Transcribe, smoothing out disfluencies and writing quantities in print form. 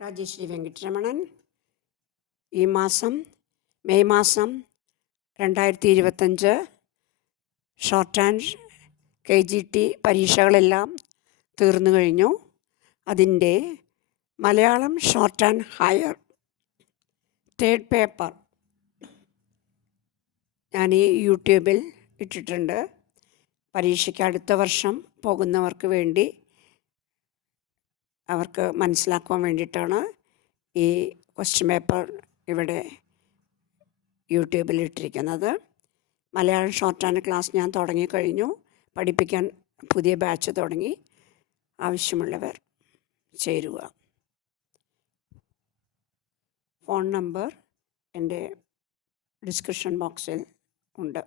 രാജശ്രീ വെങ്കിട്ടരമണൻ. ഈ മാസം മെയ് മാസം 2025 ഷോർട്ട് ആൻഡ് KGT പരീക്ഷകളെല്ലാം തീർന്നു കഴിഞ്ഞു. അതിൻ്റെ Malayalam short and higher third paper ഞാൻ ഈ യൂട്യൂബിൽ ഇട്ടിട്ടുണ്ട്. പരീക്ഷയ്ക്ക് അടുത്ത വർഷം പോകുന്നവർക്ക് വേണ്ടി അവർക്ക് മനസ്സിലാക്കുവാൻ വേണ്ടിയിട്ടാണ് ഈ ക്വസ്റ്റ്യൻ പേപ്പർ ഇവിടെ യൂട്യൂബിൽ ഇട്ടിരിക്കുന്നത്. മലയാളം ഷോർട്ട് ആൻഡ് ക്ലാസ് ഞാൻ തുടങ്ങിക്കഴിഞ്ഞു. പഠിപ്പിക്കാൻ പുതിയ ബാച്ച് തുടങ്ങി. ആവശ്യമുള്ളവർ ചേരുക. ഫോൺ നമ്പർ എൻ്റെ ഡിസ്ക്രിപ്ഷൻ ബോക്സിൽ ഉണ്ട്.